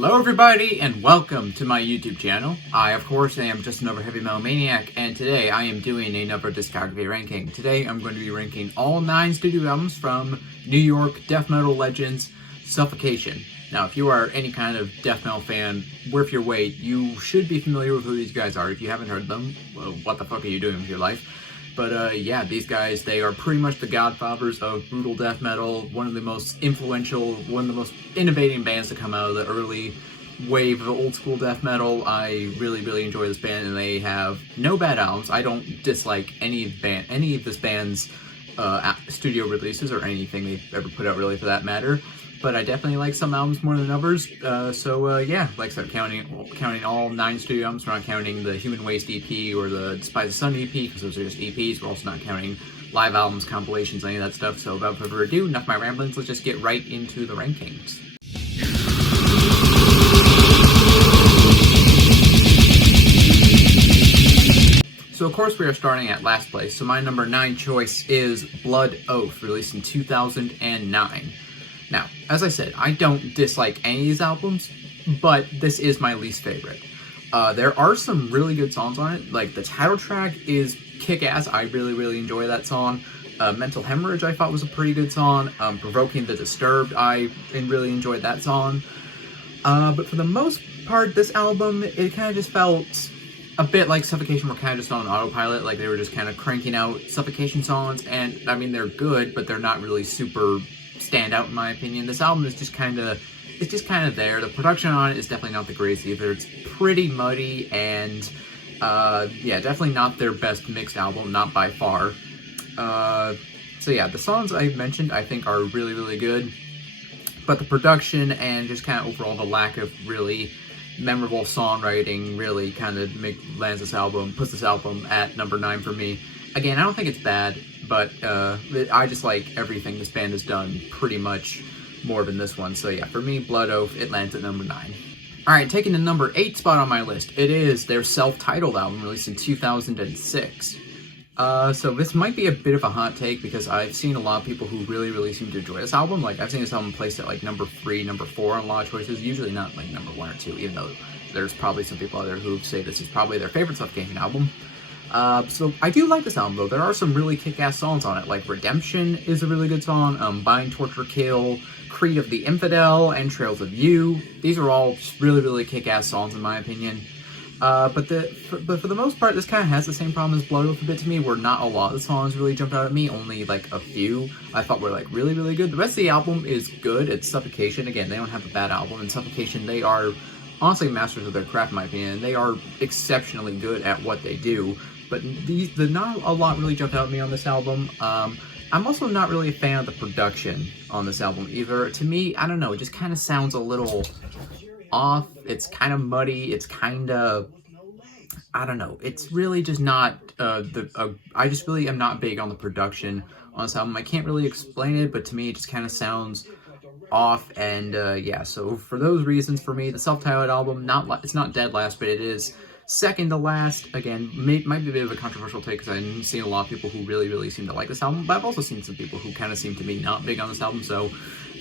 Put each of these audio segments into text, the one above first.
Hello everybody and welcome to my YouTube channel. I of course am just another heavy metal maniac, and today I am doing another discography ranking. Today I'm going to be ranking all 9 studio albums from New York death metal legends Suffocation. Now if you are any kind of death metal fan worth your weight, you should be familiar with who these guys are. If you haven't heard them, well, what the fuck are you doing with your life? But yeah, these guys, they are pretty much the godfathers of brutal death metal, one of the most influential, one of the most innovating bands to come out of the early wave of old school death metal. I really enjoy this band, and they have no bad albums. I don't dislike any of this band's studio releases or anything they've ever put out, really, for that matter. But I definitely like some albums more than others. Yeah, like I said, counting all 9 studio albums. We're not counting the Human Waste EP or the Despise the Sun EP, because those are just EPs. We're also not counting live albums, compilations, any of that stuff. So without further ado, enough of my ramblings, let's just get right into the rankings. So of course we are starting at last place. So my number 9 choice is Blood Oath, released in 2009. Now, as I said, I don't dislike any of these albums, but this is my least favorite. There are some really good songs on it. Like, the title track is kick-ass. I really enjoy that song. Mental Hemorrhage, I thought, was a pretty good song. Provoking the Disturbed, I really enjoyed that song. But for the most part, this album, it kind of just felt a bit like Suffocation were kind of just on autopilot. Like, they were just kind of cranking out Suffocation songs, and, I mean, they're good, but they're not really super stand out in my opinion. This album is just kind of there. The production on it is definitely not the greatest either. It's pretty muddy, and yeah, definitely not their best mixed album, not by far. So yeah, the songs I mentioned I think are really good, but the production and just kind of overall the lack of really memorable songwriting really kind of puts this album at number 9 for me. Again, I don't think it's bad, but I just like everything this band has done pretty much more than this one. So yeah, for me, Blood Oath, it lands at number 9. Alright, taking the number 8 spot on my list, it is their Self-Titled album, released in 2006. So this might be a bit of a hot take, because I've seen a lot of people who really seem to enjoy this album. Like, I've seen this album placed at like number 3, number 4 on a lot of choices, usually not like number 1 or 2, even though there's probably some people out there who say this is probably their favorite Suffocation album. So I do like this album, though. There are some really kick-ass songs on it, like Redemption is a really good song, Bind, Torture, Kill, Creed of the Infidel, and Trails of You. These are all just really kick-ass songs, in my opinion. But for the most part, this kind of has the same problem as Blood Oath a bit to me, where not a lot of the songs really jumped out at me, only like a few I thought were like really good. The rest of the album is good. It's Suffocation. Again, they don't have a bad album. In Suffocation, they are honestly masters of their craft, in my opinion. They are exceptionally good at what they do. But not a lot really jumped out at me on this album. I'm also not really a fan of the production on this album either. To me, I don't know, it just kind of sounds a little off. It's kind of muddy. It's kind of, I don't know. It's really just not, I just really am not big on the production on this album. I can't really explain it, but to me it just kind of sounds off. And yeah, so for those reasons, for me, the Self-Titled album, it's not dead last, but it is second to last. Again, might be a bit of a controversial take, because I've seen a lot of people who really seem to like this album, but I've also seen some people who kind of seem to be not big on this album, so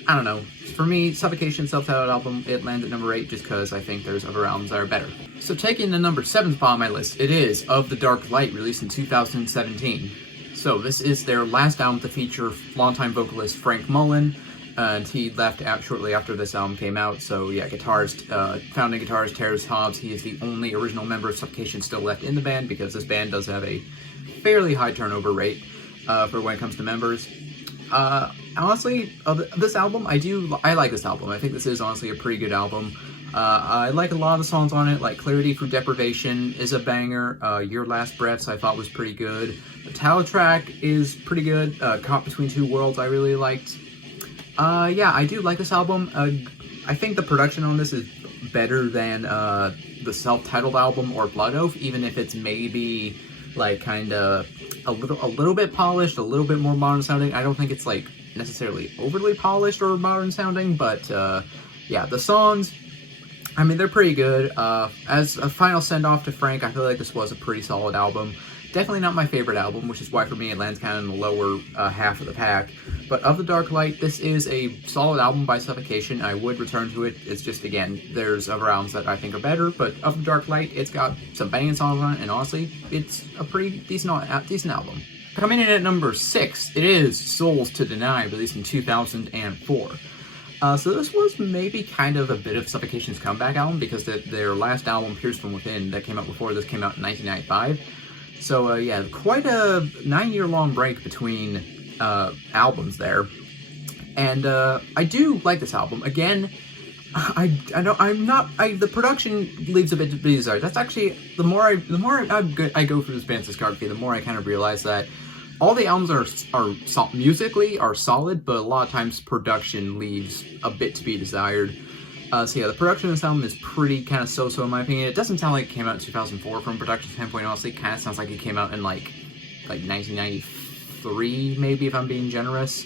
I don't know. For me, Suffocation, Self-Titled album, it lands at number 8 just because I think there's other albums that are better. So taking the number 7 spot on my list, it is Of the Dark Light, released in 2017. So this is their last album to feature longtime vocalist Frank Mullen, and he left out shortly after this album came out. So yeah, founding guitarist Terrence Hobbs, he is the only original member of Suffocation still left in the band, because this band does have a fairly high turnover rate for when it comes to members. Honestly, this album, I like this album. I think this is honestly a pretty good album. I like a lot of the songs on it, like Clarity Through Deprivation is a banger. Your Last Breaths I thought was pretty good. The title track is pretty good. Caught Between Two Worlds I really liked. Yeah, I do like this album. I think the production on this is better than the Self-Titled album or Blood Oath, even if it's maybe like kind of a little bit polished, a little bit more modern sounding. I don't think it's like necessarily overly polished or modern sounding, but yeah, the songs, I mean, they're pretty good. As a final send-off to Frank, I feel like this was a pretty solid album. Definitely not my favorite album, which is why for me it lands kind of in the lower half of the pack. But Of the Dark Light, this is a solid album by Suffocation. I would return to it. It's just, again, there's other albums that I think are better, but Of the Dark Light, it's got some banging songs on it, and honestly, it's a pretty decent album. Coming in at number 6, it is Souls to Deny, released in 2004. So this was maybe kind of a bit of Suffocation's comeback album, because their last album, Pierce From Within, that came out before this came out in 1995. So yeah, quite a 9-year-long break between albums there. And I do like this album. Again, the production leaves a bit to be desired. That's actually, the more I go through this band's discography, the more I kind of realize that all the albums are musically are solid, but a lot of times production leaves a bit to be desired. So yeah, the production of this album is pretty kind of so-so in my opinion. It doesn't sound like it came out in 2004 from a production standpoint, honestly. It kind of sounds like it came out in like 1993, maybe, if I'm being generous.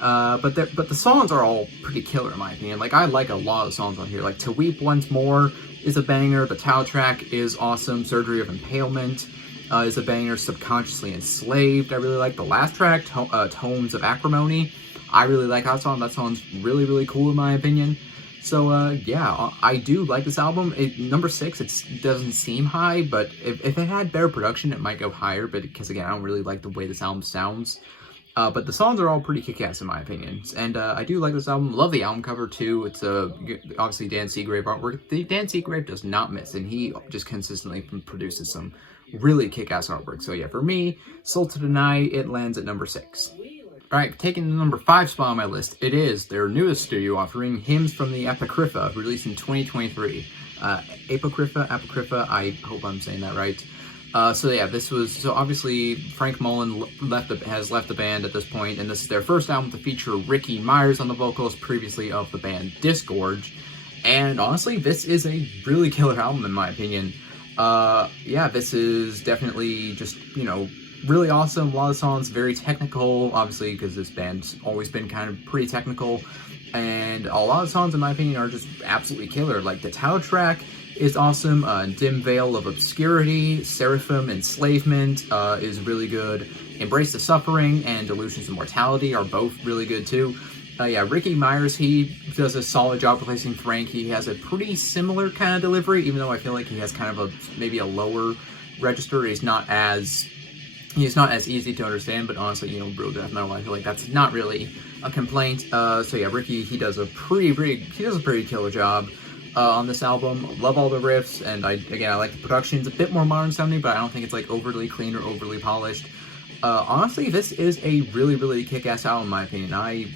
But the songs are all pretty killer in my opinion. Like, I like a lot of songs on here. Like, To Weep Once More is a banger. The title track is awesome. Surgery of Impalement is a banger. Subconsciously Enslaved, I really like. The last track, Tones of Acrimony, I really like that song. That song's really, really cool in my opinion. So yeah, I do like this album. Number 6, it doesn't seem high, but if it had better production, it might go higher, but because again, I don't really like the way this album sounds. But the songs are all pretty kick-ass in my opinion, and I do like this album. Love the album cover too. It's obviously Dan Seagrave artwork. Dan Seagrave does not miss, and he just consistently produces some really kick-ass artwork. So yeah, for me, Soul to Deny, it lands at number 6. Alright, taking the number 5 spot on my list, it is their newest studio offering, Hymns from the Apocrypha, released in 2023. Apocrypha, I hope I'm saying that right. So yeah, so obviously Frank Mullen has left the band at this point, and this is their first album to feature Ricky Myers on the vocals, previously of the band Disgorge. And honestly, this is a really killer album in my opinion. Yeah, this is definitely just, really awesome. A lot of songs very technical, obviously, because this band's always been kind of pretty technical, and a lot of songs in my opinion are just absolutely killer. Like, the title track is awesome. Dim Veil of Obscurity, Seraphim Enslavement is really good. Embrace the Suffering and Delusions of Mortality are both really good too. Yeah, Ricky Myers, he does a solid job replacing Frank. He has a pretty similar kind of delivery, even though I feel like he has kind of maybe a lower register. He's not as easy to understand, but honestly, real death metal, I feel like that's not really a complaint. So yeah, Ricky, he does a pretty killer job on this album. Love all the riffs, and I like the production. It's a bit more modern sounding, but I don't think it's like overly clean or overly polished. Honestly, this is a really, really kick-ass album in my opinion. I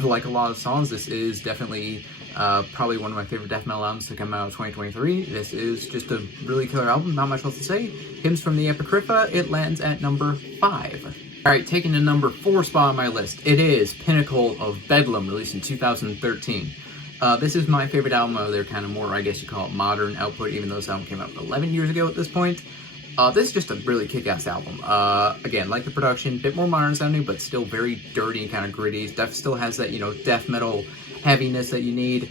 like a lot of songs. This is definitely probably one of my favorite death metal albums to come out of 2023. This is just a really killer album, not much else to say. Hymns from the Apocrypha, it lands at number 5. Alright, taking the number 4 spot on my list, it is Pinnacle of Bedum, released in 2013. This is my favorite album of their kind of more, I guess you call it, modern output, even though this album came out 11 years ago at this point. This is just a really kick-ass album. Again, like the production, a bit more modern sounding, but still very dirty and kind of gritty. Still has that, death metal heaviness that you need.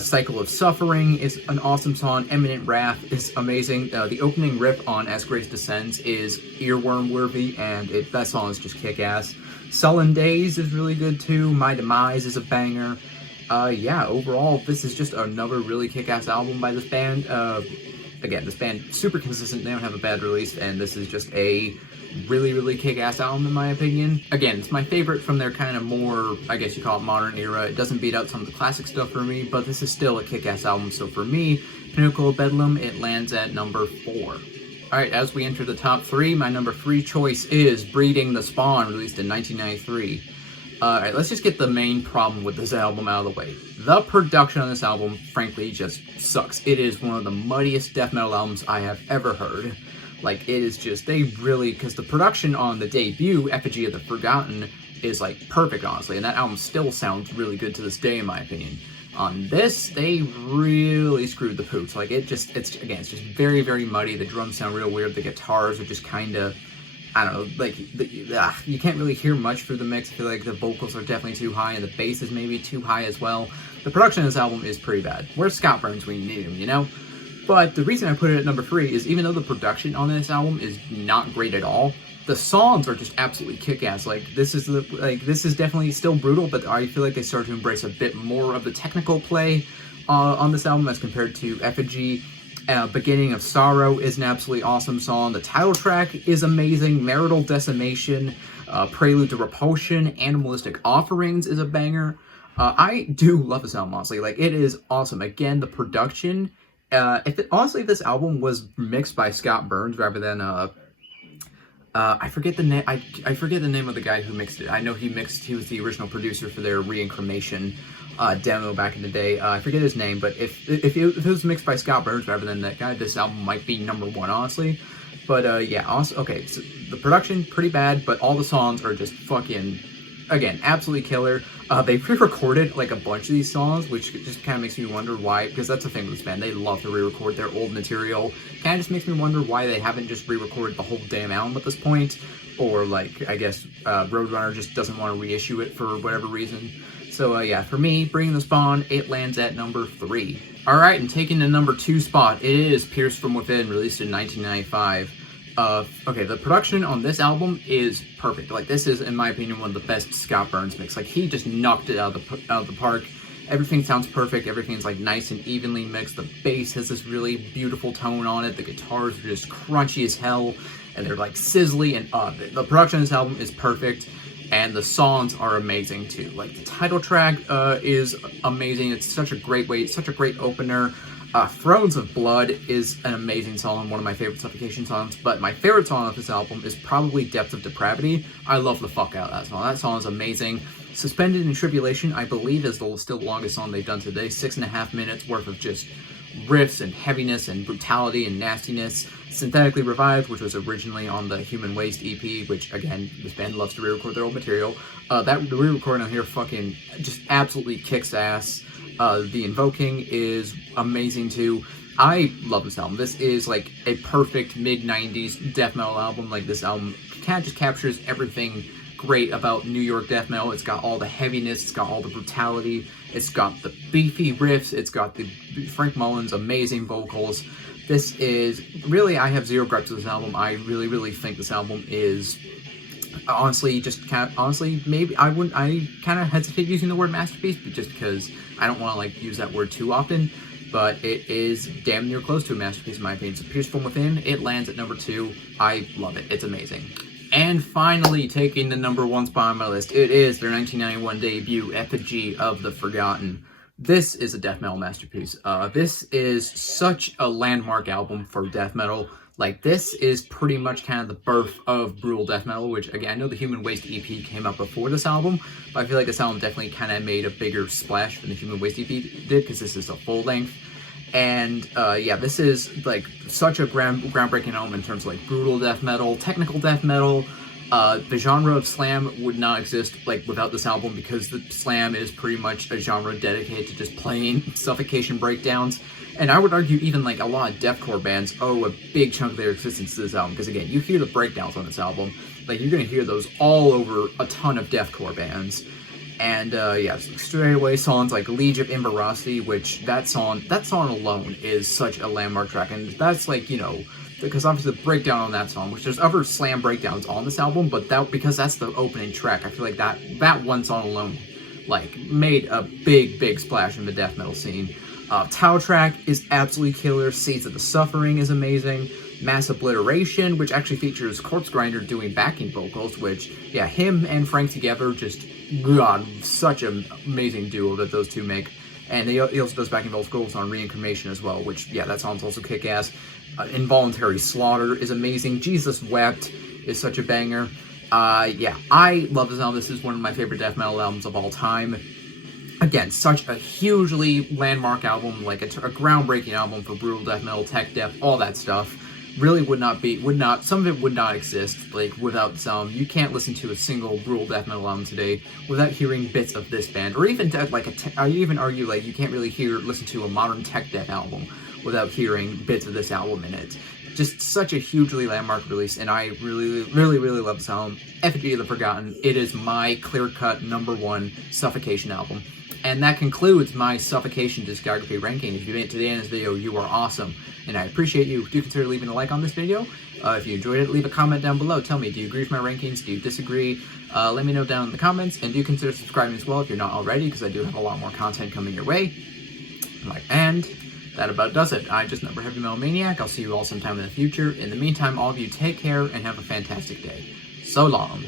Cycle of Suffering is an awesome song. Imminent Wrath is amazing. The opening riff on As Grace Descends is earworm-worthy, and that song is just kick-ass. Sullen Days is really good too. My Demise is a banger. Yeah, overall, this is just another really kick-ass album by this band. Again, this band, super consistent, they don't have a bad release, and this is just a really, really kick-ass album in my opinion. Again, it's my favorite from their kind of more, I guess you call it, modern era. It doesn't beat out some of the classic stuff for me, but this is still a kick-ass album, so for me, Pinnacle of Bedum, it lands at number 4. Alright, as we enter the top 3, my number 3 choice is Breeding the Spawn, released in 1993. Alright, let's just get the main problem with this album out of the way. The production on this album, frankly, just sucks. It is one of the muddiest death metal albums I have ever heard. Like, it is just, because the production on the debut, Effigy of the Forgotten, is, like, perfect, honestly, and that album still sounds really good to this day, in my opinion. On this, they really screwed the pooch. Like, it's just very, very muddy. The drums sound real weird. The guitars are just kind of, I don't know, like, you can't really hear much through the mix. I feel like the vocals are definitely too high, and the bass is maybe too high as well. The production of this album is pretty bad. Where's Scott Burns when you need him, But the reason I put it at number 3 is even though the production on this album is not great at all, the songs are just absolutely kick-ass. Like this is definitely still brutal, but I feel like they started to embrace a bit more of the technical play on this album as compared to Epig. Beginning of Sorrow is an absolutely awesome song. The title track is amazing. Marital Decimation, Prelude to Repulsion, Animalistic Offerings is a banger. I do love this album, honestly. Like, it is awesome. Again, the production, honestly, if this album was mixed by Scott Burns rather than, I forget the name, I forget the name of the guy who mixed it. I know he was the original producer for their Reincarnation demo back in the day. I forget his name, but if it was mixed by Scott Burns rather than that guy, this album might be number 1, honestly. But yeah, also, okay, so the production, pretty bad, but all the songs are just fucking, again, absolutely killer. They pre-recorded like a bunch of these songs, which just kind of makes me wonder why, because that's the thing with this band, they love to re-record their old material. Kind of just makes me wonder why they haven't just re-recorded the whole damn album at this point, or like, I guess, Roadrunner just doesn't want to reissue it for whatever reason. So yeah, for me, Bringing the Spawn, it lands at number 3. Alright, and taking the number 2 spot, it is Pierced from Within, released in 1995. Okay, the production on this album is perfect. Like, this is, in my opinion, one of the best Scott Burns mix. Like, he just knocked it out of the park. Everything sounds perfect. Everything's, like, nice and evenly mixed. The bass has this really beautiful tone on it. The guitars are just crunchy as hell, and they're, like, sizzly, and the production of this album is perfect. And the songs are amazing too. Like, the title track is amazing. It's such a great way, it's such a great opener. Thrones of Blood is an amazing song, one of my favorite Suffocation songs, but my favorite song off this album is probably Depth of Depravity. I love the fuck out of that song. That song is amazing. Suspended in Tribulation, I believe, is still the longest song they've done today. 6.5 minutes worth of just riffs and heaviness and brutality and nastiness. Synthetically Revived, which was originally on the Human Waste EP, which, again, this band loves to re-record their old material. The re-recording on here fucking just absolutely kicks ass. The Invoking is amazing too. I love this album. This is like a perfect mid-90s death metal album. Like, this album kind of just captures everything great about New York death metal. It's got all the heaviness, it's got all the brutality, it's got the beefy riffs, it's got the Frank Mullen's amazing vocals. This is really, I have zero gripes with this album. I really, really think this album is honestly maybe I kind of hesitate using the word masterpiece, but just because I don't want to like use that word too often, but it is damn near close to a masterpiece in my opinion. So Pierced from Within, it lands at number 2. I love it. It's amazing. And finally, taking the number 1 spot on my list, it is their 1991 debut, Epig of the Forgotten. This is a death metal masterpiece. This is such a landmark album for death metal. Like, this is pretty much kind of the birth of brutal death metal, which, again, I know the Human Waste EP came out before this album, but I feel like this album definitely kind of made a bigger splash than the Human Waste EP did, because this is a full length. And yeah, this is like such a groundbreaking album in terms of like brutal death metal, technical death metal. The genre of slam would not exist like without this album, because the slam is pretty much a genre dedicated to just playing Suffocation breakdowns. And I would argue even like a lot of deathcore bands owe a big chunk of their existence to this album, because again, you hear the breakdowns on this album, like you're gonna hear those all over a ton of deathcore bands. And yeah, straight away songs like Liege of Immorosity, which that song alone is such a landmark track, and that's like, you know, because obviously the breakdown on that song, which there's other slam breakdowns on this album, but that, because that's the opening track, I feel like that one song alone like made a big splash in the death metal scene. Title track is absolutely killer. Seeds of the Suffering is amazing. Mass Obliteration, which actually features Corpse Grinder doing backing vocals, which, yeah, him and Frank together, just, God, such an amazing duo that those two make. And he also does backing vocals on Reincarnation as well, which, yeah, that song's also kick-ass. Involuntary Slaughter is amazing. Jesus Wept is such a banger. Yeah, I love this album. This is one of my favorite death metal albums of all time. Again, such a hugely landmark album, like a groundbreaking album for brutal death metal, tech death, all that stuff. Really some of it would not exist, like, without this album. You can't listen to a single brutal death metal album today without hearing bits of this band, or even I even argue, like, you can't really listen to a modern tech death album without hearing bits of this album in it. Just such a hugely landmark release, and I really love this album. Effigy of the Forgotten, it is my clear-cut #1 Suffocation album. And that concludes my Suffocation discography ranking. If you made it to the end of this video, you are awesome, and I appreciate you. Do consider leaving a like on this video. If you enjoyed it, leave a comment down below. Tell me, do you agree with my rankings? Do you disagree? Let me know down in the comments, and do consider subscribing as well if you're not already, because I do have a lot more content coming your way. And that about does it. I just number Heavy Metal Maniac. I'll see you all sometime in the future. In the meantime, all of you take care and have a fantastic day. So long.